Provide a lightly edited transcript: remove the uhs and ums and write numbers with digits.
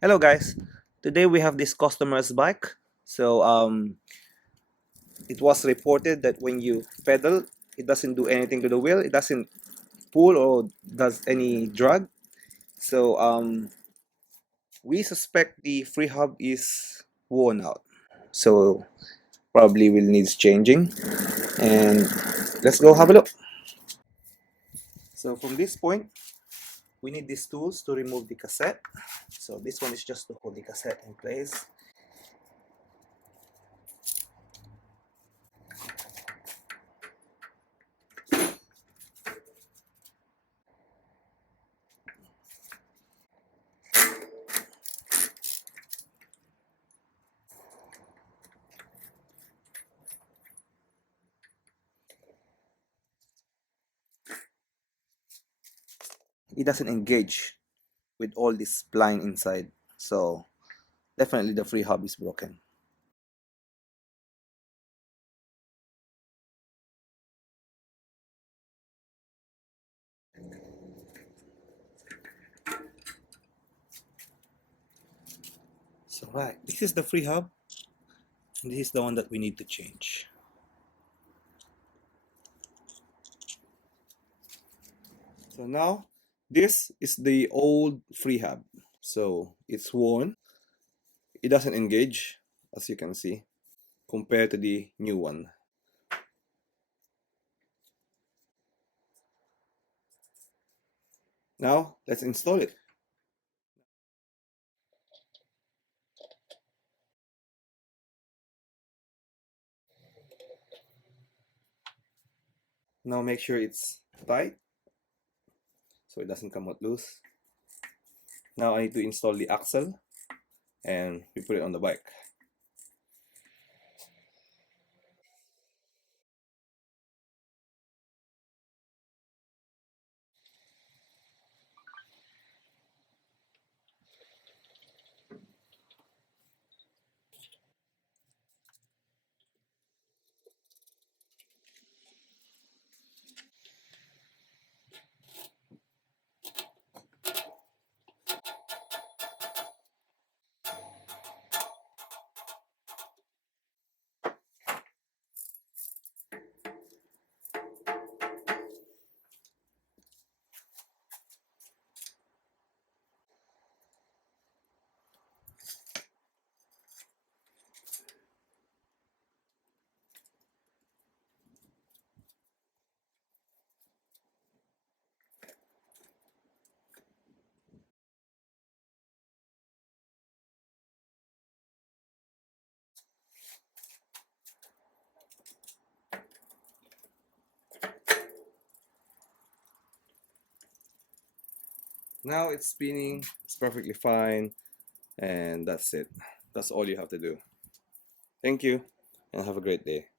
Hello guys. Today we have this customer's bike. So it was reported that when you pedal, it doesn't do anything to the wheel. It doesn't pull or does any drag. So we suspect the free hub is worn out. So probably will needs changing. And let's go have a look. So from this point, we need these tools to remove the cassette. So this one is just to hold the cassette in place. It doesn't engage with all this spline inside. So definitely the free hub is broken. So right, this is the free hub, and this is the one that we need to change. So now this is the old free hub. So it's worn. It doesn't engage, as you can see, compared to the new one. Now let's install it. Now make sure it's tight so it doesn't come out loose. Now I need to install the axle and we put it on the bike. Now it's spinning, it's perfectly fine, and that's it. That's all you have to do. Thank you, and have a great day.